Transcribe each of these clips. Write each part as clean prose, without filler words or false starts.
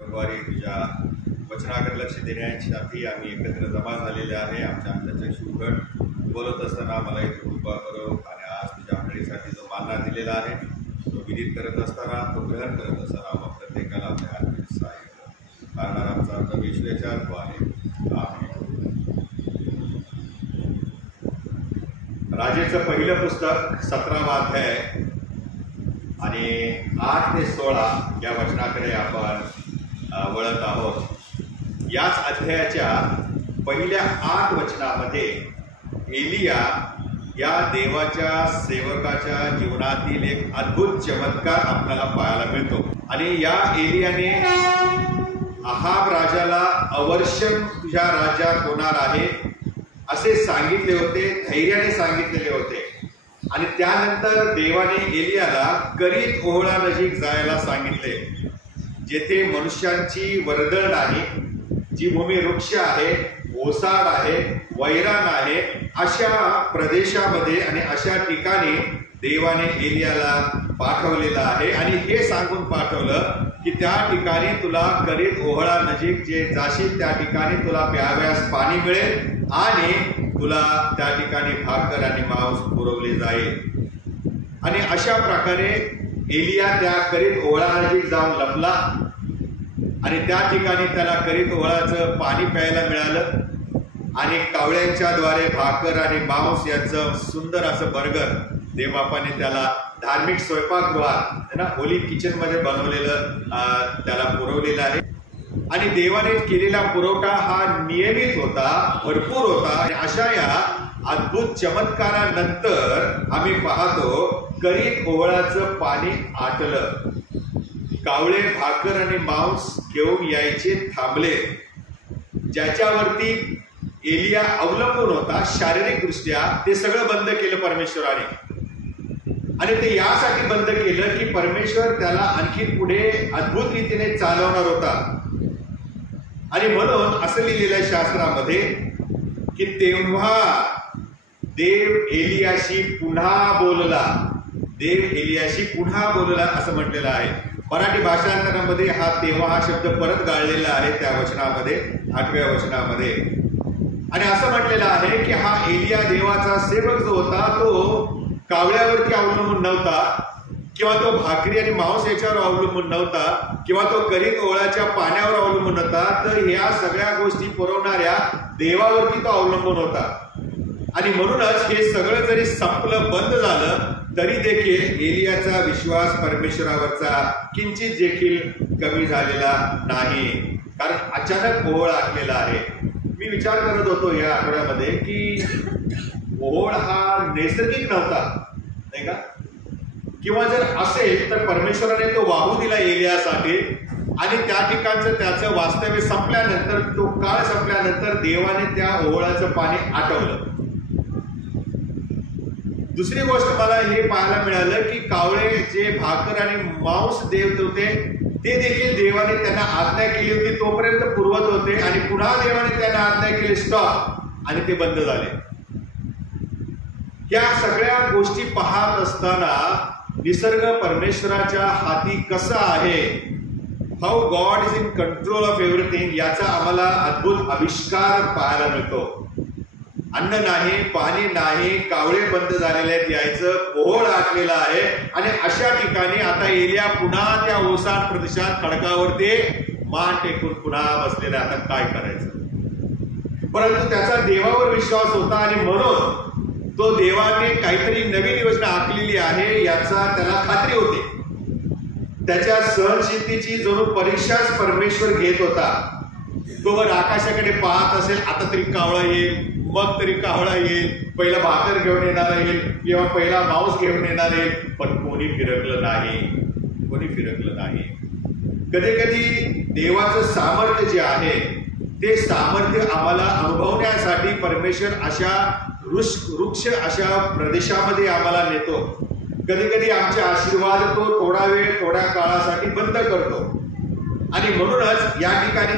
रविवारी तुझ्या वचनाकडे लक्ष देण्यासाठी आम्ही एकत्र जमा झालेले आहे. आमच्या अंतरचक्षु उघड. बोलत असताना मला एक कृपा करो आणि आज तुझ्या मंडळीसाठी जो मानना दिलेला आहे तो विदित करत असताना, तो ग्रहण करत असताना आम्हा प्रत्येकाला आपल्या हात सहाय्य कर. कारण आमचा अर्थ ईश्वराच्या द्वारे आमेन. राजेचं पहिलं पुस्तक 17वा अध्याय आणि 8 ते 16 या वचनाकडे आपण वळत आहोत. याच अध्यायाच्या पहिल्या 8 वचनामध्ये एलिया या देवाच्या सेवकाच्या जीवनातील एक अद्भुत चमत्कार आपल्याला पाहायला मिळतो. आणि या एलियाने अहाब राजाला अवर्षण तुझ्या राज्यात होणार आहे असे सांगितले होते, धैर्याने सांगितलेले होते. आणि त्यानंतर देवाने एलियाला करीत ओहळा नजीक जायला सांगितले, जेथे मनुष्यांची वर्दळ नाही, जी भूमी वृक्ष आहे, ओसाड आहे, वैराण आहे, अशा प्रदेशामध्ये आणि अशा ठिकाणी देवाने एलियाला पाठवलेला आहे. आणि हे सांगून पाठवलं की त्या ठिकाणी तुला करीत ओहळा नजीक जे जाशील त्या ठिकाणी तुला प्याव्यास पाणी मिळेल आणि तुला त्या ठिकाणी भाकर आणि मांस पुरवले जाईल. आणि अशा प्रकारे एलिया त्या करीत ओहळा नजीक जाऊन लपला आणि त्या ठिकाणी त्याला करीत ओहळाचं पाणी प्यायला मिळालं. आणि कावळ्यांच्या द्वारे भाकर आणि मांस यांचं सुंदर असं बर्गर देवबापाने त्याला धार्मिक स्वयंपाकगृहात ना होली किचन मध्ये बनवलेलं त्याला पुरवलेलं आहे. आणि देवाने केलेला पुरवठा हा नियमित होता, भरपूर होता. आणि अशा या अद्भुत चमत्कारानंतर आम्ही पाहतो करीत ओहळाचं पाणी आटलं, कावळे भाकर आणि मांस घेऊन यायचे थांबले. ज्याच्यावरती एलिया अवलंबून होता शारीरिक दृष्ट्या, ते सगळं बंद केलं परमेश्वराने. आणि ते यासाठी बंद केलं की परमेश्वर त्याला आणखी पुढे अद्भुत रीतीने चालवणार होता. आणि म्हणून असं लिहिलेलं आहे शास्त्रामध्ये की तेव्हा देव एलियाशी पुन्हा बोलला, देव एलियाशी पुन्हा बोलला असं म्हटलेलं आहे. मराठी भाषांतरामध्ये हा तेव्हा हा शब्द परत गाळलेला आहे त्या वचनामध्ये, 8व्या वचनामध्ये. आणि असं म्हटलेलं आहे की हा एलिया देवाचा सेवक जो होता तो कावळ्यावरती अवलंबून नव्हता, किंवा तो भाकरी आणि मांस याच्यावर अवलंबून नव्हता, किंवा तो करीत ओहळाच्या पाण्यावर अवलंबून होता. तर ह्या सगळ्या गोष्टी पुरवणाऱ्या देवावरती तो अवलंबून होता. आणि म्हणूनच हे सगळं जरी संपलं, बंद झालं, तरी देखील एलियाचा विश्वास परमेश्वरावरचा किंचित देखील कमी झालेला नाही. कारण अचानक ओहळ आटलेला आहे. मी विचार करत होतो या आठवड्यामध्ये की ओहळ हा नैसर्गिक नव्हता, नाही का? किंवा जर असेल तर परमेश्वराने तो वाहू दिला एलियासाठी. आणि त्या ठिकाणचं त्याचं वास्तव्य संपल्यानंतर, तो काळ संपल्यानंतर देवाने त्या ओहळाचं पाणी आटवलं. दुसरी गोष्ट मला हे पाहायला मिळालं की कावळे जे भाकर आणि मांस देत होते ते देखील देवाने त्यांना आज्ञा केली होती तोपर्यंत पुरवत होते. आणि पुन्हा देवाने त्यांना आज्ञा केली स्टॉप, आणि ते बंद झाले. या सगळ्या गोष्टी पाहत असताना निसर्ग परमेश्वराच्या हाती कसा आहे, how God is in control of everything, याचा आम्हाला अद्भुत आविष्कार पाहायला मिळतो. अन्न नाही, पाणी नाही, कावळे बंद झालेले आहेत यायचं, ओहळ आटलेला आहे. आणि अशा ठिकाणी आता एलिया पुन्हा त्या ओसाड प्रदेशात खडकावरती मान टेकून पुन्हा बसलेला. आता काय करायचं? परंतु त्याचा देवावर विश्वास होता आणि म्हणून तो देवाने काहीतरी नवीन योजना आखलेली आहे याचा त्याला खात्री होती. त्याच्या सहनशक्तीची जणू परीक्षाच परमेश्वर घेत होता. तो वर आकाशाकडे पाहत असेल, आता तरी कावळा येईल, मग तरी कावळा येईल, पहिला भाकर घेऊन येणार येईल किंवा पहिला मांस घेऊन येणार येईल. पण कोणी फिरकलं नाही, कोणी फिरकलं नाही. कधी कधी देवाचं सामर्थ्य जे आहे ते सामर्थ्य आम्हाला अनुभवण्यासाठी परमेश्वर अशा वृक्ष अशा प्रदेशामध्ये आम्हाला नेतो. कधी कधी आमचे आशीर्वाद तो थोडा वेळ, थोड्या काळासाठी बंद करतो. आणि म्हणूनच या ठिकाणी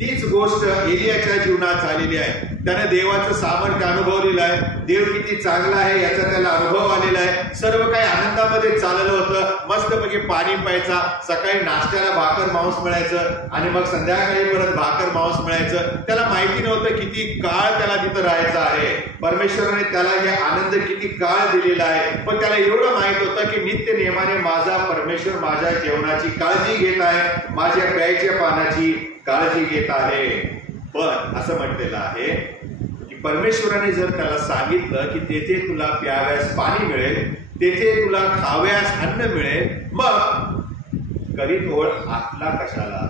तीच गोष्ट एलियाच्या जीवनात झालेली आहे. त्याने देवाचं सामर्थ्य अनुभवलेलं आहे. देव किती चांगला आहे याचा त्याला अनुभव आलेला आहे. सर्व काही आनंदामध्ये चाललं होतं. मस्तपैकी पाणी प्यायचा, सकाळी नाश्त्याला भाकर मांस मिळायचं आणि मग संध्याकाळी परत भाकर मांस मिळायचं. त्याला माहिती नव्हतं किती काळ त्याला तिथं राहायचं आहे. परमेश्वराने त्याला हे आनंद किती काळ दिलेला आहे. पण त्याला एवढं माहित होतं की नित्य नियमाने माझा परमेश्वर माझ्या जेवणाची काळजी घेत आहे, माझ्या प्यायच्या पाण्याची काळजी घेत आहे. पण असं म्हटलेलं आहे की परमेश्वराने जर त्याला सांगितलं की तेथे तुला प्याव्यास पाणी मिळेल, तेथे तुला खाव्यास अन्न मिळेल, मग करीत ओळ आतला कशाला?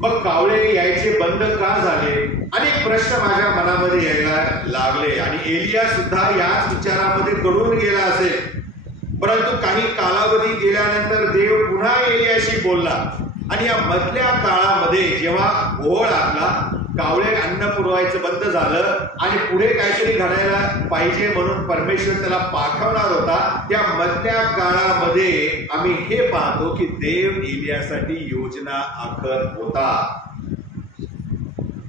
मग कावळे यायचे बंद का झाले? अनेक प्रश्न माझ्या मनामध्ये यायला लागले आणि एलिया सुद्धा याच विचारामध्ये गढून गेला असेल. परंतु काही कालावधी गेल्यानंतर देव पुन्हा एलियाशी बोलला आणि या मधल्या काळामध्ये जेव्हा ओळ आला, कावळे अन्न पुरवायचं बंद झालं आणि पुढे काहीतरी घडायला पाहिजे म्हणून परमेश्वर त्याला पाठवणार होता. त्या मधल्या काळामध्ये आम्ही हे पाहतो की देव एलियासाठी योजना आखत होता.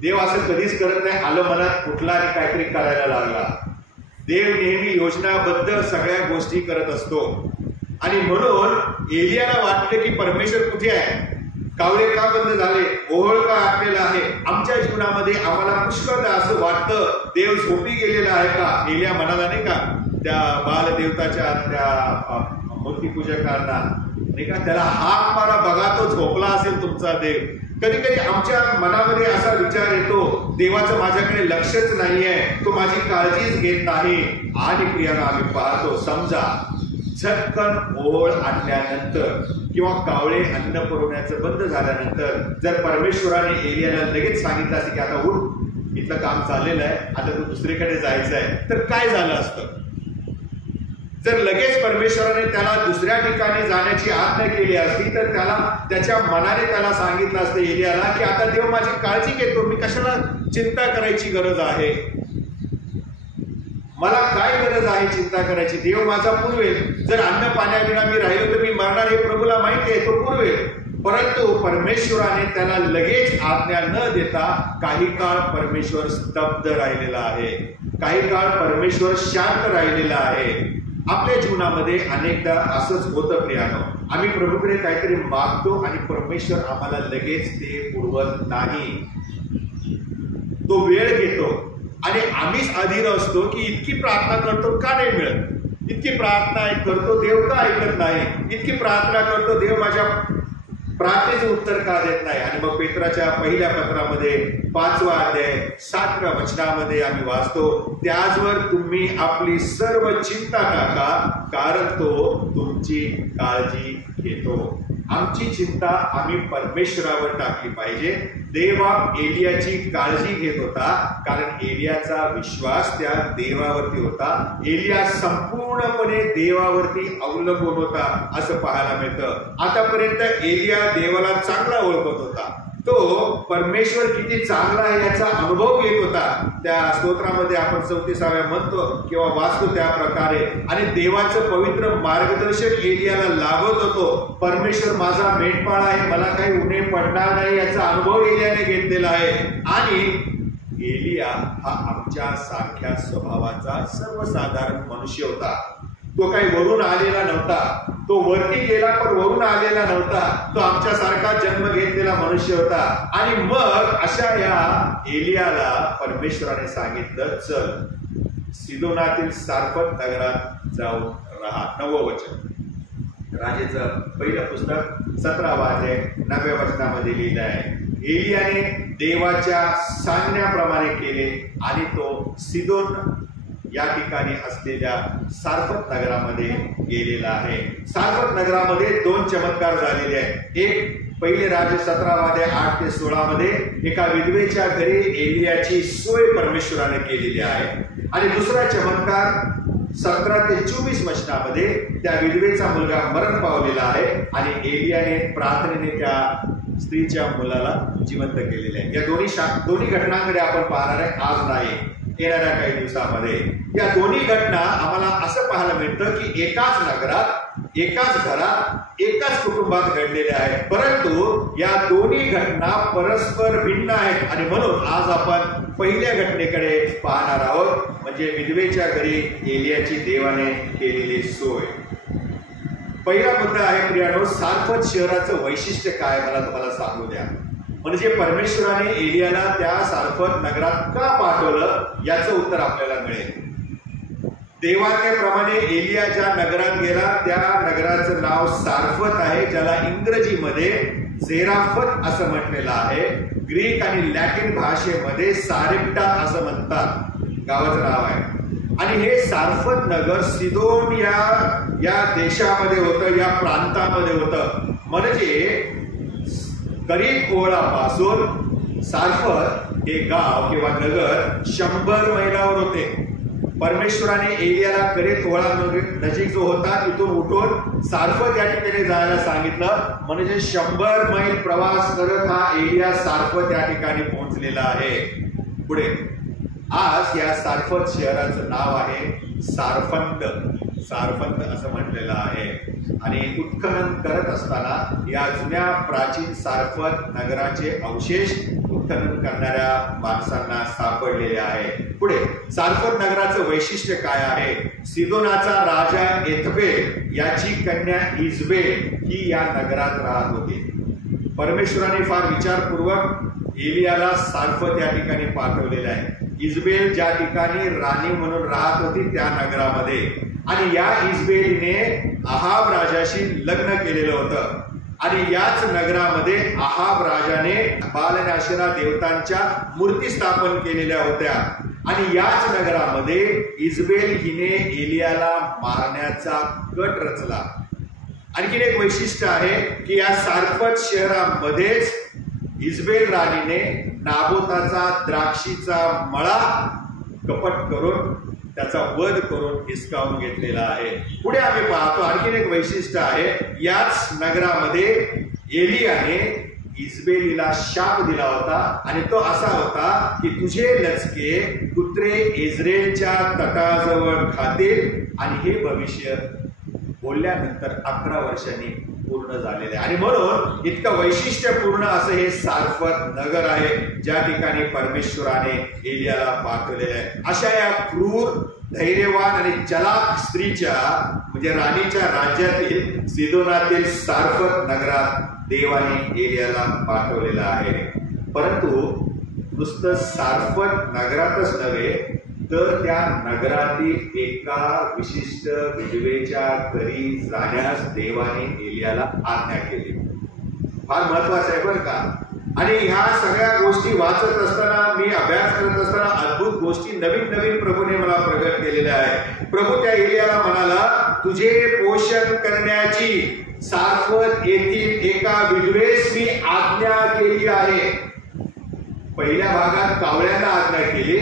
देव असं कधीच करत नाही आलं मनात कुठला आणि काहीतरी करायला लागला. देव नेहमी योजनाबद्ध सगळ्या गोष्टी करत असतो. आणि म्हणून एलियाला वाटलं की परमेश्वर कुठे आहे? कावळे का बंद झाले? ओहळ का आटलेला आहे? आमच्या जीवनामध्ये आम्हाला पुष्कळदा असं वाटतं देव झोपी गेलेला आहे का? एलिया म्हणाला नाही का त्या बाल देवताच्या त्या मूर्तीपूजकांना नाही का, त्याला हाक मारा बघा तो झोपला असेल तुमचा देव. कधी कधी आमच्या मनामध्ये असा विचार येतो देवाचं माझ्याकडे लक्षच नाहीये, तो माझी काळजीच घेत नाही. आणि प्रियाला आम्ही पाहतो समजा झटकन ओळ आणल्यानंतर किंवा कावळे अन्न पुरवण्याचं बंद झाल्यानंतर जर परमेश्वराने एलियाला लगेच सांगितलं असतं की आता उठ, इथलं काम चाललेलं आहे, आता तू दुसरीकडे जायचं आहे, तर काय झालं असतं? जर लगेच परमेश्वराने त्याला दुसऱ्या ठिकाणी जाण्याची आज्ञा केली असती तर त्याला त्याच्या मनाने त्याला सांगितलं असतं एलियाला की आता देव माझी काळजी घेतो, मी कशाला चिंता करायची गरज आहे? मला काय गरज आहे चिंता करायची? देव माझा पुरवेल. जर अन्न पाण्याविना मी राहिलो तर मी मरणार हे प्रभूला माहिती आहे, तो पुरवेल. परंतु परमेश्वराने त्याला लगेच आज्ञा न देता काही काळ परमेश्वर स्तब्ध राहिलेला आहे. काही काळ परमेश्वर शांत राहिलेला आहे. आपल्या जीवनामध्ये अनेकदा असंच होतं प्रियानो. आम्ही प्रभूकडे काहीतरी मागतो आणि परमेश्वर आम्हाला लगेच ते पुरवत नाही. तो वेळ घेतो आणि आम्हीच अधीर असतो की इतकी प्रार्थना करतो का नाही मिळत? इतकी प्रार्थना करतो देव का ऐकत नाही? इतकी प्रार्थना करतो देव माझ्या प्रार्थनेचं उत्तर का देत नाही? आणि मग पेत्राच्या पहिल्या पत्रामध्ये 5वा अध्याय 7व्या वचनामध्ये आम्ही वाचतो, त्याचवर तुम्ही आपली सर्व चिंता टाका कारण तो तुमची काळजी घेतो. आमची चिंता आम्ही परमेश्वरावर टाकली पाहिजे. देवा एलियाची काळजी घेत होता कारण एलियाचा विश्वास त्या देवावरती होता. एलिया संपूर्णपणे देवावरती अवलंबून होता असं पाहायला मिळतं. आतापर्यंत एलिया देवाला चांगला ओळखत होता. तो परमेश्वर किती चांगला आहे याचा अनुभव घेत होता. त्या स्तोत्रामध्ये आपण 34व्या म्हणतो किंवा वाचतो त्या प्रकारे. आणि देवाचं पवित्र मार्गदर्शन एलियाला लाभत होतो. परमेश्वर माझा मेंढपाळ आहे, मला काही उणे पडणार नाही याचा अनुभव एलियाने घेतलेला आहे. आणि एलिया हा आमच्या सारख्या स्वभावाचा सर्वसाधारण मनुष्य होता. तो काही वरून आलेला नव्हता. तो वरती गेला पण वरून आलेला नव्हता. तो आमच्या सारखा जन्म घेतलेला मनुष्य होता. आणि मग अशा या एलियाला परमेश्वराने सांगितलं चल सिदोनातील सारफत नगरात जाऊन राहा. 9वं वचन राजेचं पहिलं पुस्तक 17वा अध्याय 9व्या वचनामध्ये लिहिलं आहे. एलियाने देवाच्या सांगण्याप्रमाणे केले आणि तो सिदोन या ठिकाणी असलेल्या सारफत नगरामध्ये गेलेला आहे. सारफत नगरामध्ये 2 चमत्कार झालेले आहेत. एक पहिले राजे 17वा अध्याय 8 ते 16 मध्ये एका विधवेच्या घरी एलियाची सोय परमेश्वराने केलेली आहे. आणि दुसरा चमत्कार 17 ते 24 वचनामध्ये त्या विधवेचा मुलगा मरण पावलेला आहे आणि एलियाने प्रार्थनेने त्या स्त्रीच्या मुलाला जिवंत केलेले आहे. या दोन्ही घटनांकडे आपण पाहणार आहे आज नाही, येणाऱ्या काही दिवसामध्ये. या दोन्ही घटना आम्हाला असं पाहायला मिळतं की एकाच नगरात एकाच घरात एकाच कुटुंबात घडलेल्या आहेत, परंतु या दोन्ही घटना परस्पर भिन्न आहेत. आणि म्हणून आज आपण पहिल्या घटनेकडे पाहणार आहोत, म्हणजे विधवेच्या घरी एलियाची देवाने केलेली सोय. पहिला मुद्दा आहे प्रियानो, सारफत शहराचं वैशिष्ट्य काय मला तुम्हाला सांगू द्या. म्हणजे परमेश्वराने एलियाला त्या सारफत नगरात का पाठवलं याचं उत्तर आपल्याला मिळेल. देवाज्ञेप्रमाणे एलिया ज्या नगरात गेला त्या नगराचं नाव सारफत आहे, ज्याला इंग्रजीमध्ये झेराफत असं म्हटलेलं आहे. ग्रीक आणि लॅटिन भाषेमध्ये सारेप्टा असं म्हणतात, गावाचं नाव आहे. आणि हे सारफत नगर सिदोन या देशामध्ये होतं, या प्रांतामध्ये होतं. म्हणजे करीब ओळापासून सारफत हे गाव किंवा नगर 100 मैलावर होते. परमेश्वराने एलियाला करेत ओळा नजीक जो होता तिथून उठून सारफत या ठिकाणी जायला सांगितलं. म्हणजे 100 मैल प्रवास करत हा एलिया सारफत या ठिकाणी पोहोचलेला आहे. पुढे आज या सारफत शहराचं नाव आहे सारफंद. सारफंद असं म्हटलेलं आहे. आणि उत्खनन करत असताना या जुन्या प्राचीन सारफत नगराचे अवशेष उत्खनन करणाऱ्या माणसांना सापडलेले आहे. पुढे सारफत नगराचं वैशिष्ट्य काय आहे. सिदोनाचा राजा एथबेल याची कन्या इजबेल ही या नगरात राहत होती. परमेश्वराने फार विचारपूर्वक एलियाला सारफत या ठिकाणी पाठवलेलं आहे. इजबेल ज्या ठिकाणी राणी म्हणून राहत होती त्या नगरामध्ये, आणि या इजबेलीने अहाब राजाशी लग्न केलेलं होतं. आणि याच नगरामध्ये अहाब राजाने बाल आणि अशेरा देवतांच्या मूर्ती स्थापन केलेल्या होत्या. आणि याच नगरामध्ये इजबेल हिने एलियाला मारण्याचा कट रचला. आणखीन एक वैशिष्ट्य आहे की या सारफत शहरामध्येच इजबेल राणीने नाबोताचा द्राक्षीचा मळा कपट करून त्याचा वध करून हिसकावून घेतलेला आहे. पुढे आम्ही पाहतो आणखीन एक वैशिष्ट्य आहे. याच नगरामध्ये एलियाने इजबेलीला शाप दिला होता, आणि तो असा होता की तुझे लचके कुत्रे इस्रायलच्या तटाजवळ खातील. आणि हे भविष्य बोलल्यानंतर 11 वर्षांनी पूर्ण झालेले आहे. आणि म्हणून इतकं वैशिष्ट्यपूर्ण असं हे सारफत नगर आहे, ज्या ठिकाणी परमेश्वराने एलियाला पाठवलेले आहे. अशा या क्रूर, धैर्यवान आणि चलाक स्त्रीच्या म्हणजे राणीच्या राज्यातील सिदोनातील सारफत नगरात देवाने एलियाला पाठवलेला आहे. परंतु नुसतं सारफत नगरातच नव्हे, तर त्या नगरातील एका विशिष्ट विधवेच्या घरी जाण्यास देवाने एलियाला आज्ञा केली. फार महत्वाचं आहे बरं का. आणि ह्या सगळ्या गोष्टी वाचत असताना, मी अभ्यास करत असताना अद्भुत गोष्टी नवीन नवीन प्रभूने मला प्रगट केलेल्या आहे. प्रभू त्या एलियाला म्हणाला, तुझे पोषण करण्याची सारफत येथील एका विधवेस मी आज्ञा केली आहे. पहिल्या भागात कावळ्याला आज्ञा केली,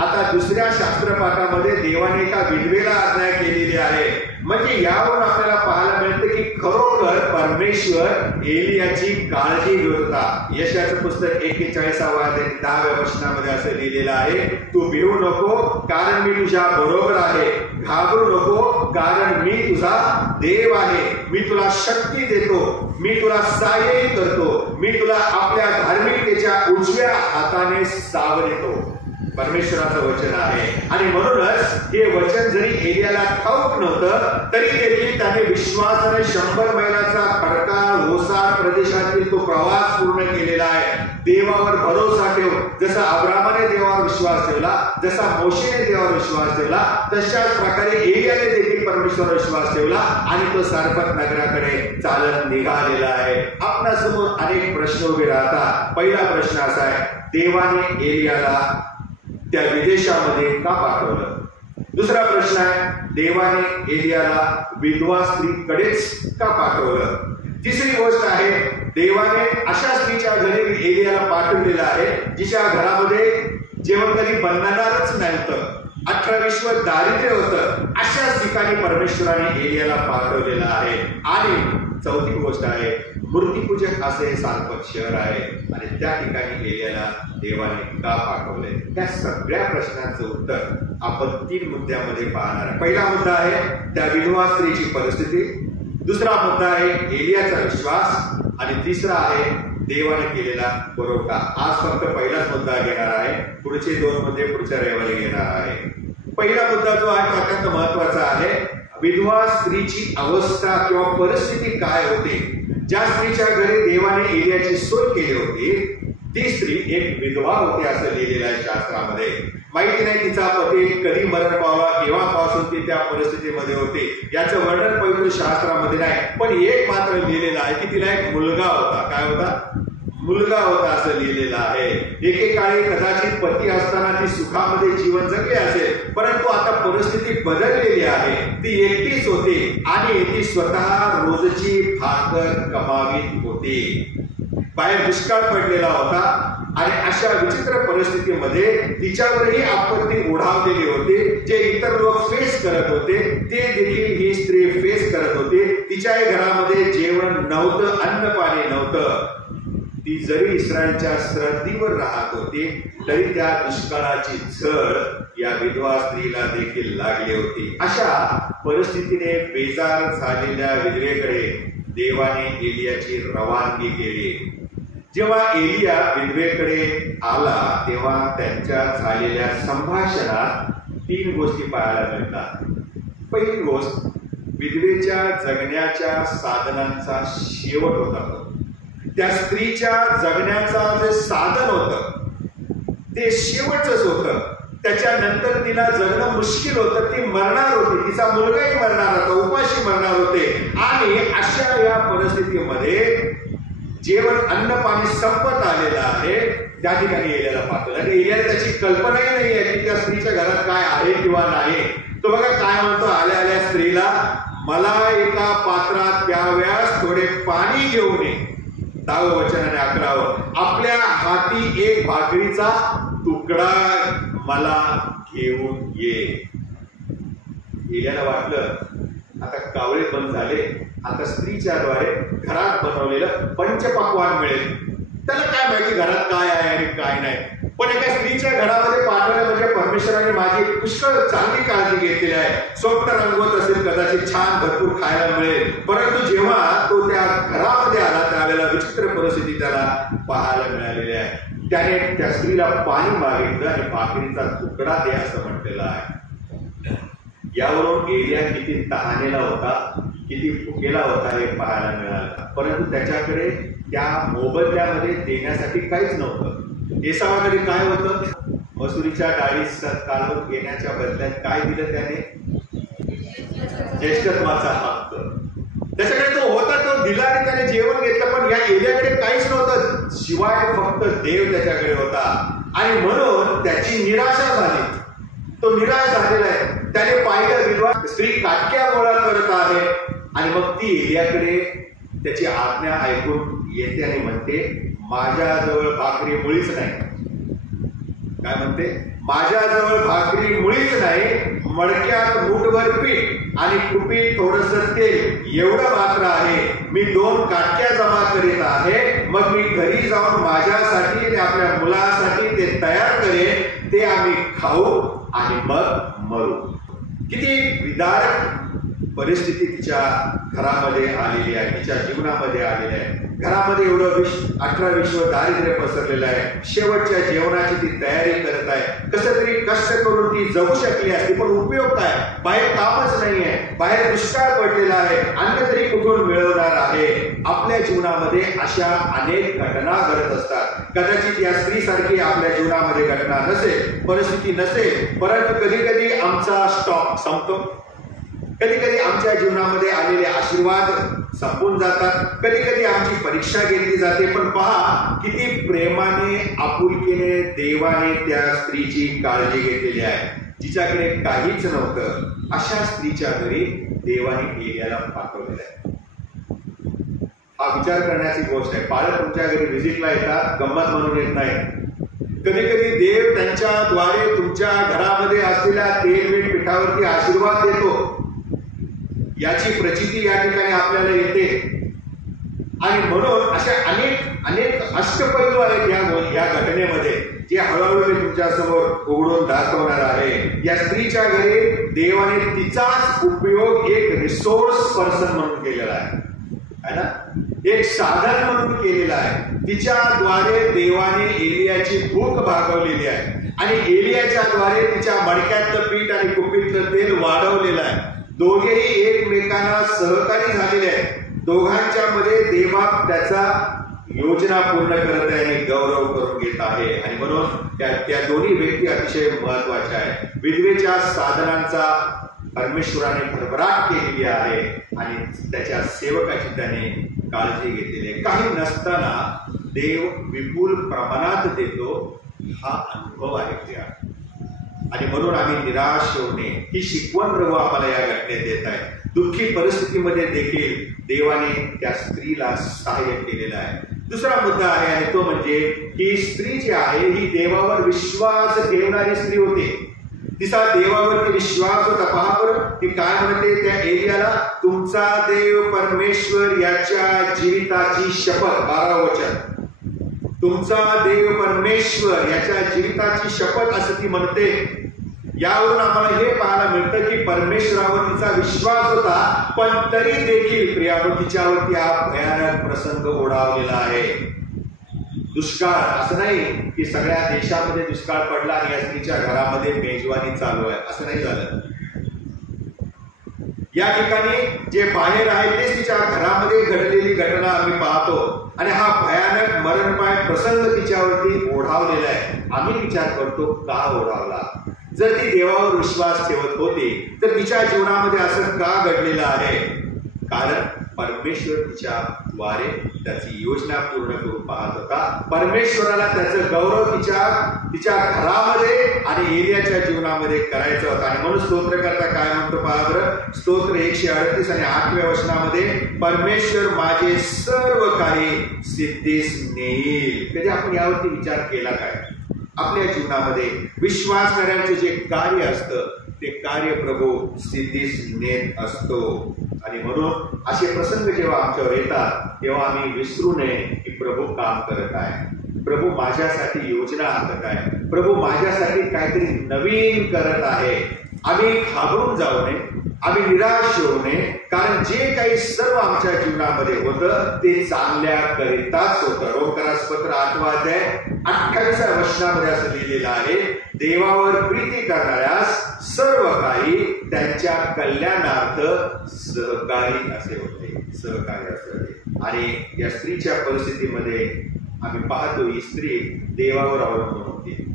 आता दुसऱ्या शास्त्रपाठामध्ये देवाने एका विधवेला आज्ञा केलेली आहे. म्हणजे यावरून आपल्याला पाहायला मिळतं की खरोखर परमेश्वर एलियाची काळजी घेत होता. यशाचं पुस्तक 41 अध्याय 10व्या वचनामध्ये असं लिहिलेलं आहे, तू भिवू नको कारण मी तुझ्या बरोबर आहे. घाबरू नको कारण मी तुझा देव आहे. मी तुला शक्ती देतो, मी तुला सहाय्य करतो, मी तुला आपल्या धार्मिकतेच्या उजव्या हाताने सावरतो. परमेश्वराचं वचन आहे. आणि म्हणूनच हे वचन जरी एलियाला ठाऊक नव्हतं तरी देखील त्याने विश्वासाने 100 मैलाचा खडकाळ ओसाड प्रदेशातील तो प्रवास पूर्ण केलेला आहे. देवावर भरोसा ठेव. जसा अब्रामाने देवावर विश्वास ठेवला, जसा मोशेने देवावर विश्वास ठेवला, तशाच प्रकारे एलियाने देखील परमेश्वरावर विश्वास ठेवला आणि तो सारफत नगराकडे चालत निघालेला आहे. आपल्यासमोर अनेक प्रश्न उभे राहतात. पहिला प्रश्न असा आहे, देवाने एलियाला त्या विदेशामध्ये का पाठवलं? दुसरा प्रश्न आहे, देवाने एलियाला विधवा स्त्रीकडेच का पाठवलं? तिसरी गोष्ट आहे, देवाने अशा स्त्रीच्या घरी एलियाला पाठवलेलं आहे जिच्या घरामध्ये जेवण कधी बनणारच नव्हतं, 18 दारिद्र्य होतं. अशाच ठिकाणी परमेश्वराने एलियाला पाठवलेलं आहे. आणि चौथी गोष्ट आहे, मूर्तिपूजक असे सारफत शहर आहे आणि त्या ठिकाणी एलियाला देवाने का पाठवले? त्या सगळ्या प्रश्नांचं उत्तर आपण 3 मुद्द्यामध्ये पाहणार आहे. पहिला मुद्दा आहे त्या विधवा स्त्रीची परिस्थिती. दुसरा मुद्दा आहे एलियाचा विश्वास आणि तिसरा आहे देवाने केलेला पुरवठा. आज फक्त पहिलाच मुद्दा घेणार आहे, पुढचे 2 मुद्दे पुढच्या रविवारी घेणार आहे. पहिला मुद्दा जो आहे तो अत्यंत महत्वाचा आहे. विधवा स्त्रीची अवस्था किंवा परिस्थिती काय होती. ज्या स्त्रीच्या घरी देवाने एलियाची सोय केली होती ती स्त्री एक विधवा होती असं लिहिलेलं आहे शास्त्रामध्ये. माहिती नाही तिचा पती कधी मरण पावला, केव्हापासून ती त्या परिस्थितीमध्ये होती याचं वर्णन पवित्र शास्त्रामध्ये नाही. पण एक मात्र लिहिलेलं आहे की तिला एक मुलगा होता. काय होता? मुलगा होता असं लिहिलेलं आहे. एकेकाळी कदाचित पती असताना ती सुखामध्ये जीवन जगले असेल, परंतु आता परिस्थिती बदललेली आहे. ती एकटीच होती आणि ती स्वतः रोजची भाकर कमावीत होती. बाहेर दुष्काळ पडलेला होता आणि अशा विचित्र परिस्थितीमध्ये तिच्यावरही आपत्ती ओढावलेली होती. जे इतर लोक फेस करत होते ते देखील ही स्त्री फेस करत होती. तिच्याही घरामध्ये जेवण नव्हतं, अन्न पाणी नव्हतं. ती जरी इस्रायलच्या सरहद्दीवर राहत होती तरी त्या दुष्काळाची झळ या विधवा स्त्रीला देखील लागली होती. अशा परिस्थितीने बेजार झालेल्या विधवेकडे देवाने एलियाची रवानगी केली. जेव्हा एलिया विधवेकडे आला तेव्हा त्यांच्या झालेल्या संभाषणात 3 गोष्टी पाहायला मिळतात. पहिली गोष्ट, विधवेच्या जगण्याच्या साधनांचा शेवट होता. त्या स्त्रीच्या जगण्याचा जे साधन होतं ते शेवटच होतं. त्याच्यानंतर तिला जगणं मुश्किल होतं. ती मरणार होती, तिचा मुलगाही मरणार होता, उपाशी मरणार होते. आणि अशा या परिस्थितीमध्ये जेवण अन्न पाणी संपत आलेलं आहे त्या ठिकाणी एलियाला पाठवलं. आणि एलियाला त्याची कल्पनाही नाही आहे की त्या स्त्रीच्या घरात काय आहे किंवा नाही. तो बघा काय म्हणतो आल्या आल्या स्त्रीला, मला एका पात्रात प्याव्यास थोडे पाणी घेऊन ये. 10वं वचन आणि 11वं, आपल्या हाती एक भाकरीचा तुकडा मला घेऊन ये. एलियाला वाटलं आता कावळे बंद झाले, आता स्त्रीच्या द्वारे घरात बनवलेलं पंचपक्वान मिळेल. त्याला काय माहिती घरात काय आहे आणि काय नाही. पण एका स्त्रीच्या घरामध्ये पाठवलं म्हणजे परमेश्वराने माझी पुष्कळ चांगली काळजी घेतलेली आहे. स्वप्न रंगवत असेल, कदाचित छान भरपूर खायला मिळेल. परंतु जेव्हा तो त्या घरामध्ये आला त्यावेळेला विचित्र परिस्थिती त्याला पाहायला मिळालेली आहे. त्याने त्या स्त्रीला पाणी मागितलं आणि भाकरीचा तुकडा दे असं म्हटलेलं आहे. यावरून एलिया किती तहानेला होता, किती भुकेला होता हे पाहायला मिळालं. परंतु त्याच्याकडे त्या मोबदल्यामध्ये देण्यासाठी काहीच नव्हतं. एसावाकडे काय होतं? मसुरीच्या डाळी काढून घेण्याच्या बदल्यात काय दिलं त्याने? ज्येष्ठत्वाचा हक्क. त्याच्याकडे तो होता, तो दिला आणि त्याने जेवण घेतलं. पण या एलियाकडे काहीच नव्हतं, शिवाय फक्त देव त्याच्याकडे होता. आणि म्हणून त्याची निराशा झाली. तो निराश झालेला आहे. त्याने पाहिलं विधवा स्त्री काटक्या गोळा करत आहे आणि मग ती एलियाकडे त्याची आज्ञा ऐकून येते आणि म्हणते, माझ्याजवळ भाकरी मुळीच नाही. काय म्हणते? माझ्याजवळ भाकरी मुळीच नाही, मडक्यात मूठभर पीठ आणि कुपीत थोडंसं तेल एवढं मात्र आहे. मी 2 काटक्या जमा करीत आहे. मग मी घरी जाऊन माझ्यासाठी आणि आपल्या मुलासाठी ते तयार करेन. ते आम्ही खाऊ आणि मग मरू. किती विदारक परिस्थिती तिच्या घरामध्ये आलेली आहे, तिच्या जीवनामध्ये आलेली आहे. घरामध्ये एवढं 18-20 दारिद्र्य पसरलेलं आहे. शेवटच्या जेवणाची ती तयारी करत आहे. कसं तरी कष्ट करून ती जगू शकली असती, पण उपयोग काय? बाहेर कामच नाहीये, बाहेर दुष्काळ पडलेला आहे, अन्न तरी कुठून मिळवणार आहे? आपल्या जीवनामध्ये अशा अनेक घटना घडत असतात. कदाचित या स्त्रीसारखी आपल्या जीवनामध्ये घटना नसेल, परिस्थिती नसेल, परंतु कधी कधी आमचा स्टॉक संपतो. कधी कधी आमच्या जीवनामध्ये आलेले आशीर्वाद संपून जातात. कधी कधी आमची परीक्षा घेतली जाते. पण पहा किती प्रेमाने आपुलकीने देवाने त्या स्त्रीची काळजी घेतलेली आहे, जिच्याकडे काहीच नव्हतं. अशा स्त्रीच्या घरी देवाने एलियाला पाठवलेलं आहे. हा विचार करण्याची गोष्ट आहे. पालक तुमच्या घरी व्हिजिटला येतात, गंमत म्हणून येत नाही. कधी कधी देव त्यांच्या द्वारे तुमच्या घरामध्ये असलेल्या तेल मीठ पिठावरती आशीर्वाद देतो, याची प्रचिती या ठिकाणी आपल्याला येते. आणि म्हणून अशा अनेक अनेक अष्टपैलू आहेत या घटनेमध्ये, जे हळूहळू मी तुमच्यासमोर उघडून दाखवणार आहे. या स्त्रीच्या घरी देवाने तिचाच उपयोग एक रिसोर्स पर्सन म्हणून केलेला आहे ना, एक साधन म्हणून केलेला आहे. तिच्याद्वारे देवाने एलियाची भूक भागवलेली आहे आणि एलियाच्या द्वारे तिच्या मडक्यातलं पीठ आणि कुपीतलं तेल वाढवलेलं आहे. दोघेही एकमेकांना सहकारी झालेले आहेत. दोघांच्या मध्ये देवा त्याचा योजना पूर्ण करत आहे आणि गौरव करून घेत आहे. आणि म्हणून त्या दोन्ही व्यक्ती अतिशय महत्वाच्या आहेत. विधवेच्या साधनांचा परमेश्वराने भरभराट केलेली आहे आणि त्याच्या सेवकाची त्याने काळजी घेतलेली आहे. काही नसताना देव विपुल प्रमाणात देतो, हा अनुभव आहे त्या. आणि म्हणून आम्ही निराश होऊ नये, ही शिकवण प्रभू आम्हाला या घटनेत देत आहे. दुःखी परिस्थितीमध्ये देखील देवाने त्या स्त्रीला सहाय्य केलेलं आहे. दुसरा मुद्दा आहे आणि तो म्हणजे ही स्त्री जी आहे ही देवावर विश्वास ठेवणारी स्त्री होती. तिचा देवावरती विश्वास होता. पहा बरं ती काय म्हणते त्या एलियाला, तुमचा देव परमेश्वर याच्या जीविताची शपथ. 12 वचन, तुमचा देव परमेश्वर याच्या जीविताची शपथ असं ती म्हणते. यावरून आम्हाला हे पाहायला मिळतं की परमेश्वरावर तिचा विश्वास होता, पण तरी देखील प्रियानो तिच्यावरती हा भयानक प्रसंग ओढावलेला आहे. दुष्काळ, असं नाही की सगळ्या देशामध्ये दुष्काळ पडला आणि या स्त्रीच्या घरामध्ये मेजवानी चालू आहे, असं नाही झालं. या ठिकाणी जे बाहेर आहे तेच तिच्या घरामध्ये घडलेली घटना आम्ही पाहतो आणि हा भयानक मरणपाय प्रसंग तिच्यावरती ओढावलेला आहे. आम्ही विचार करतो का ओढावला. जर ती देवावर विश्वास ठेवत होती तर तिच्या जीवनामध्ये असं का घडलेलं आहे. कारण परमेश्वर तिच्या द्वारे त्याची योजना पूर्ण करून पाहत होता. परमेश्वराला त्याचं गौरव तिच्या घरामध्ये आणि एलियाच्या जीवनामध्ये करायचं होतं. आणि म्हणून स्तोत्रकर्ता काय म्हणतो पहा बरं, स्तोत्र 138 आणि 8व्या वचनामध्ये, परमेश्वर माझे सर्व काही सिद्धीस नेईल. कधी आपण यावरती विचार केला काय. आपल्या जीवनामध्ये विश्वास करण्याचे जे कार्य असतं ते कार्य प्रभू सिद्धीस नेत असतो. आणि म्हणून असे प्रसंग जेव्हा आमच्यावर येतात तेव्हा आम्ही विसरू नये की प्रभू काम करत आहे, प्रभू माझ्यासाठी योजना आखत आहे, प्रभू माझ्यासाठी काहीतरी नवीन करत आहे. आम्ही घाबरून जाऊ नये, आम्ही निराश होऊ नये, कारण जे काही सर्व आमच्या जीवनामध्ये होतं ते चांगल्या करिताच होतं. रोमकरास पत्र 8वा अध्याय 28व्या वचनामध्ये असं लिहिलेलं आहे, देवावर प्रीती करणाऱ्यास सर्व काही त्यांच्या कल्याणार्थ सहकारी असे होते, सहकारी असे होते. आणि या स्त्रीच्या परिस्थितीमध्ये आम्ही पाहतो ही स्त्री देवावर अवलंबून होती.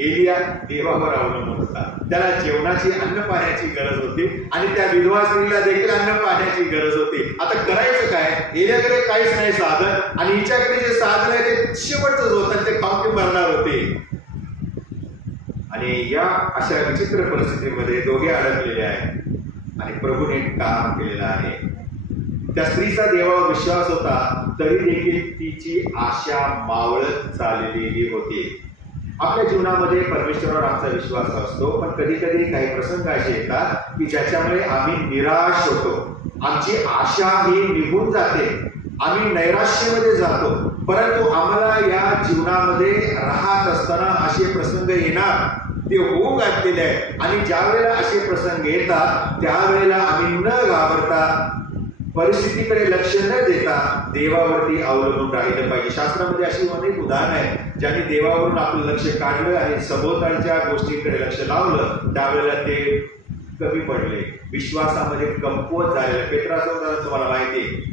एलिया देवावर अवलंबून होता. त्याला जेवणाची, अन्न पाण्याची गरज होती आणि त्या विधवा स्त्रीला देखील अन्न पाण्याची गरज होती. आता करायचं काय. एलियाकडे काहीच नाही साधन आणि हिच्याकडे जे साधन आहे ते शेवटच होतं, ते खाऊन मरणार होते. आणि या अशा विचित्र परिस्थितीमध्ये दोघे अडकलेले आहेत आणि प्रभूने काम केलेलं आहे. त्या स्त्रीचा देवावर विश्वास होता तरी देखील तिची आशा मावळत चाललेली होती. आपल्या जीवनामध्ये परमेश्वरावर आमचा विश्वास असतो, पण कधी कधी काही प्रसंग असे येतात की ज्याच्यामुळे आम्ही निराश होतो, आमची आशा ही निघून जाते, आम्ही नैराश्यामध्ये जातो. परंतु आम्हाला या जीवनामध्ये राहत असताना असे प्रसंग येणार, ते होऊ घातलेले आहे. आणि ज्या वेळेला असे प्रसंग येतात त्यावेळेला आम्ही न घाबरता, परिस्थितीकडे लक्ष न देता देवावरती अवलंबून राहिलं पाहिजे. शास्त्रामध्ये अशी अनेक उदाहरणं आहेत ज्यांनी देवावरून आपलं लक्ष काढलं आणि सभोवतालच्या गोष्टींकडे लक्ष लावलं, त्यावेळेला ते कमी पडले, विश्वासामध्ये कमकुवत झालेलं. पेत्राचं उदाहरण तुम्हाला माहिती आहे.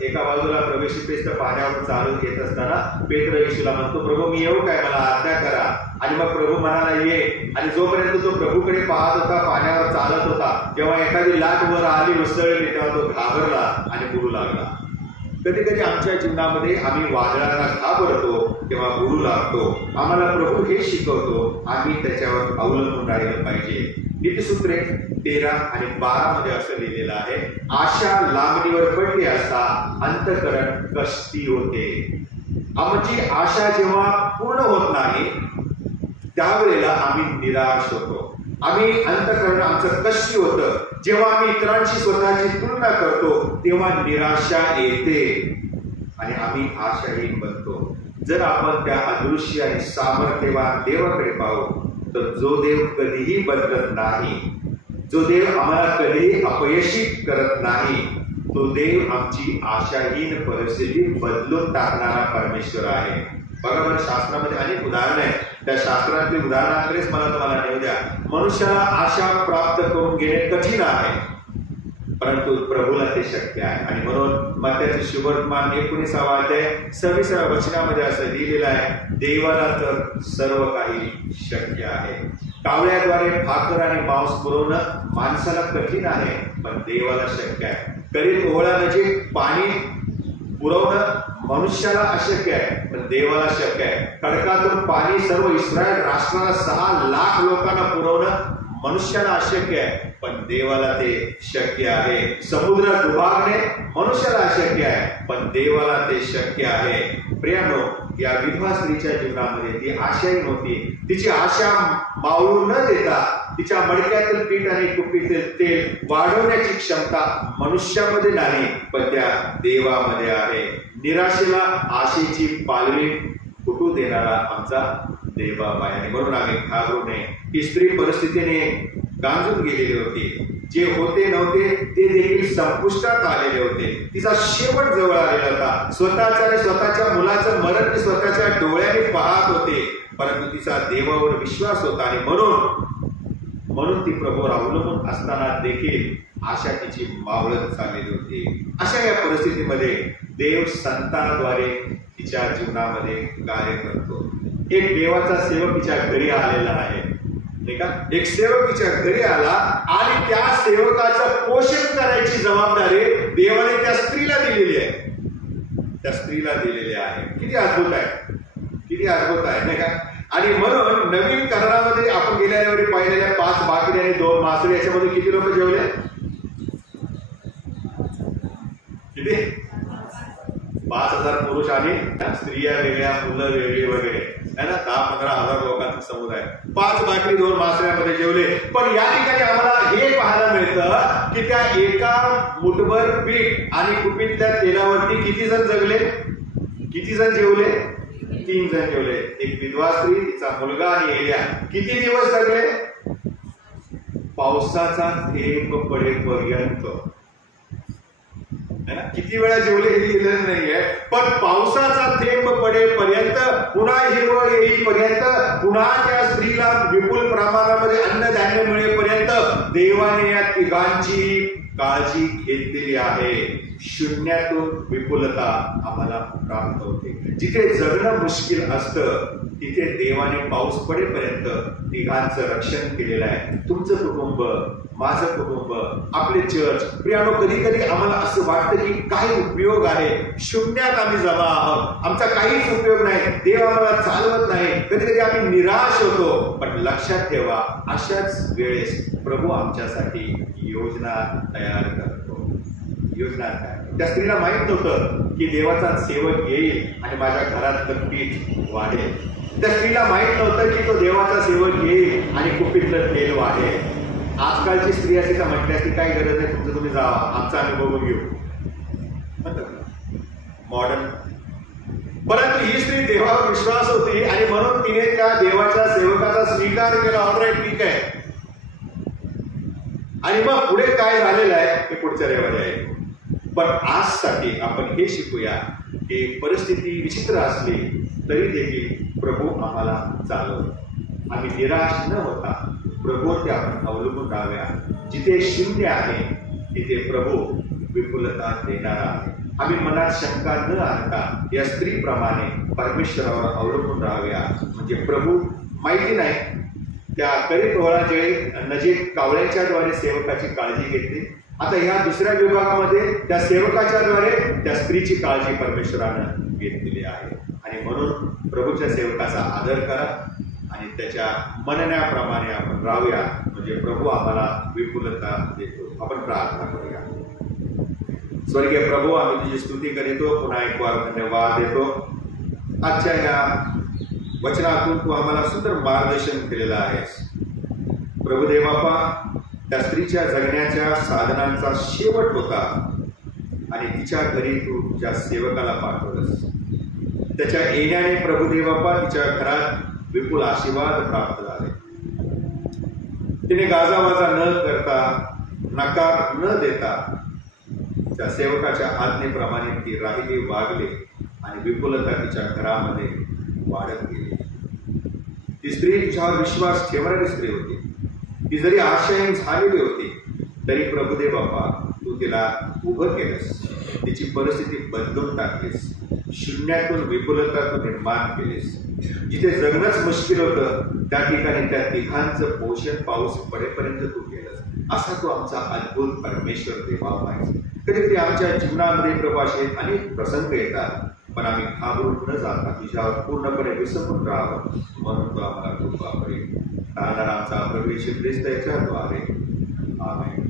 एका बाजूला प्रवेशित पाण्यावर चालत येत असताना पेत्र येशूला म्हणतो, प्रभू मी येऊ काय, मला आज्ञा करा. आणि मग प्रभू म्हणाला ये. आणि जोपर्यंत तो प्रभूकडे पाहत होता, पाण्यावर चालत होता, जेव्हा एखादी लाट वर आली, उसळली, तेव्हा तो घाबरला आणि बुडू लागला. कधी कधी आमच्या जीवनामध्ये आम्ही वादळाला घाबरतो तेव्हा बुडू लागतो. आम्हाला प्रभू हे शिकवतो, आम्ही त्याच्यावर अवलंबून राहिलं पाहिजे. नीतिसूत्रे 13 आणि 12 मध्ये असं लिहिलेलं आहे, आशा लांबणीवर पडली असता अंतःकरण कष्टी होते. आमची आशा जेव्हा पूर्ण होत नाही त्यावेळेला आम्ही निराश होतो, आम्ही अंतःकरण आमचं कष्टी होतं. जेव्हा आम्ही इतरांशी स्वतःची तुलना करतो तेव्हा निराशा येते. आणि आम्ही आशाहीन बनतो. जर आपण त्या अदृश्य आणि सामर्थ्यवान देवाकडे पाहू तर जो देव कधीही बदलत नाही, जो देव आम्हाला कधीही अपयशी करत नाही, तो देव आमची आशाहीन परिस्थिती बदलून टाकणारा परमेश्वर आहे. बघा बरं, शास्त्रामध्ये अनेक उदाहरण आहेत. त्या शास्त्रातली उदाहरणाकडेच मला तुम्हाला नेऊ द्या. मनुष्याला आशा प्राप्त करून घेणे कठीण आहे, परंतु प्रभूला ते शक्य आहे. आणि म्हणून मत्याचे शुभवर्तमान 19 अध्याय 26 वचनामध्ये असं लिहिलेलं आहे, देवाला तर सर्व काही शक्य आहे. कावळ्याद्वारे भाकर आणि मांस पुरवणं माणसाला कठीण आहे, पण देवाला शक्य आहे. करीत ओहळानजीक पाणी पुरवणं मनुष्याला अशक्य आहे, पण देवाला शक्य आहे. खडकातून पाणी सर्व इस्रायल राष्ट्राला 6 लाख लोकांना पुरवणं मनुष्याला अशक्य आहे, पण देवाला ते शक्य आहे. समुद्र दुभागणे मनुष्याला अशक्य आहे, पण देवाला ते शक्य आहे. प्रियानो, या विधवा स्त्रीच्या जीवनामध्ये ती आशाही नव्हती. तिची आशा मावळू न देता तिच्या मडक्यातील पीठ आणि कुपीतील तेल वाढवण्याची क्षमता मनुष्यामध्ये नाही, पण त्या देवामध्ये आहे. निराशेला आशेची पालवी फुटू देणारा आमचा देवबाप आहे. आणि म्हणून आम्ही घाबरू नये. ही स्त्री परिस्थितीने गांजून गेलेली होती. जे होते नव्हते ते देखील संपुष्टात आलेले होते. तिचा शेवट जवळ आलेला होता. स्वतःच्या आणि स्वतःच्या मुलाचं मरण ती स्वतःच्या डोळ्याने पाहत होते, परंतु तिचा देवावर विश्वास होता. आणि म्हणून ती प्रभूवर अवलंबून असताना देखील आशा तिची मावळत चाललेली होती. अशा या परिस्थितीमध्ये देव संतांद्वारे तिच्या जीवनामध्ये कार्य करतो. एक देवाचा सेवक तिच्या घरी आलेला आहे, नाही का? एक सेवक तिच्या घरी आला आणि त्या सेवकाचं पोषण करायची जबाबदारी देवाने त्या स्त्रीला दिलेली आहे. त्या स्त्रीला दिलेली आहे. किती अद्भुत आहे, किती अद्भुत आहे, नाही का? आणि म्हणून नवीन करारामध्ये आपण गेल्या वेळी पाहिलेल्या 5 भाकरी आणि 2 मासळी, याच्यामध्ये किती लोक जेवले? किती? 5,000 पुरुष आणि स्त्रिया वेगळ्या, मुलं वेगळी वगैरे, है ना? 10-15 हजार लोकांचा समुदाय 5 भाकरी 2 मासळ्यामध्ये जेवले. पण या ठिकाणी आम्हाला हे पाहायला मिळतं की त्या एका मुठभर पीठ आणि कुपीतल्या तेलावरती किती जण जगले? किती जण जेवले? 3 जण जेवले. एक विधवा स्त्री, तिचा मुलगा आणि एलिया. किती दिवस जगले? पावसाचा थेंब पडेपर्यंत. किती वेळा जेवले हे लिहिलेलं नाहीये, पण पावसाचा थेंब पडेपर्यंत, पुन्हा हिरवळ येईपर्यंत, पुन्हा त्या स्त्रीला विपुल प्रमाणामध्ये अन्नधान्य मिळेपर्यंत देवाने या तिघांची काळजी घेतलेली आहे. शून्यातून विपुलता आम्हाला प्राप्त होते. जिथे जगणं मुश्किल असतं तिथे देवाने पाऊस पडेपर्यंत तिघांचं रक्षण केलेलं आहे. तुमचं कुटुंब, माझं कुटुंब, आपले चर्च. प्रियानो, कधी कधी आम्हाला असं वाटतं की काही उपयोग आहे, शून्यात आम्ही जमा आहोत, आमचा काहीच उपयोग नाही, देव आम्हाला चालवत नाही. कधी कधी आम्ही निराश होतो. पण लक्षात ठेवा, अशाच वेळेस प्रभू आमच्यासाठी योजना तयार करतो. योजना काय? त्या स्त्रीला माहित नव्हतं की देवाचा सेवक येईल आणि माझ्या घरातलं पीठ वाढेल. त्या स्त्रीला माहित नव्हतं की तो देवाचा सेवक येईल आणि कुपीतलं तेल वाढेल. आजकालची स्त्री अशी का म्हटली असती, काही गरज नाही, तुमचं तुम्ही जावा, आमचा आम्ही बघून घेऊ, मॉडर्न. परंतु ही स्त्री देवावर विश्वास होती आणि म्हणून तिने त्या देवाच्या सेवकाचा स्वीकार केला. ऑलराईट, ठीक आहे. आणि मग पुढे काय झालेलं आहे ते पुढच्या रविवारी आहे. पण आजसाठी आपण हे शिकूया की परिस्थिती विचित्र असली तरी देखील प्रभू आम्हाला चालवतो. आम्ही निराश न होता प्रभूवरती आपण अवलंबून राहाव्या. जिथे शून्य आहे तिथे प्रभू विपुलता देणारा आहे. आम्ही मनात शंका न आणता या स्त्रीप्रमाणे परमेश्वरावर अवलंबून राहाव्या. म्हणजे प्रभू माहिती नाही त्या करीत ओहळाच्या नजीक कावळ्यांच्या द्वारे सेवकाची काळजी घेतली. आता ह्या दुसऱ्या विभागामध्ये त्या सेवकाच्या द्वारे त्या स्त्रीची काळजी परमेश्वरानं घेतलेली आहे. आणि म्हणून प्रभूच्या सेवकाचा आदर करा आणि त्याच्या म्हणण्याप्रमाणे आपण राहूया. म्हणजे प्रभू आम्हाला विपुलता देतो. आपण प्रार्थना करूया. स्वर्गीय प्रभू, आम्ही तुझी स्तुती करीतो, पुन्हा एक बार धन्यवाद देतो. आजच्या या वचनातून तू आम्हाला सुंदर मार्गदर्शन केलेलं आहेस. प्रभुदेव बाप्पा, त्या स्त्रीच्या जगण्याच्या साधनांचा शेवट होता आणि तिच्या घरी तू तुझ्या सेवकाला पाठवलंस. त्याच्या येण्याने प्रभुदेव बाप्पा तिच्या घरात विपुल आशीर्वाद प्राप्त झाले. तिने गाजावाजा न करता, नकार न देता त्या सेवकाच्या आज्ञेप्रमाणे ती राहिली, वागली आणि विपुलता तिच्या घरामध्ये वाढत गेली. ती स्त्री तुझ्यावर विश्वास ठेवणारी स्त्री होती. ती जरी आशयहीन झालेली होती तरी प्रभुदेव बाप्पा तू तिला उभं केलंस. तिची परिस्थिती बदलून टाकलीस. शून्यातून विपुलता तू निर्माण केलीस. जिथे जगणंच मुश्किल होतं त्या ठिकाणी त्या तिघांचं पोषण पाऊस पडेपर्यंत तू केलंस. असा तू आमचा अद्भुत परमेश्वर देवा पाहिजे. कधीकधी आमच्या जीवनामध्ये प्रवाशी अनेक प्रसंग येतात, पण आम्ही घाबरून न जाता तुझ्यावर पूर्णपणे विसंबून राहावं म्हणून तू आम्हाला कृपा करेल. आमचा प्रभू येशू ख्रिस्त याच्याद्वारे आमेन.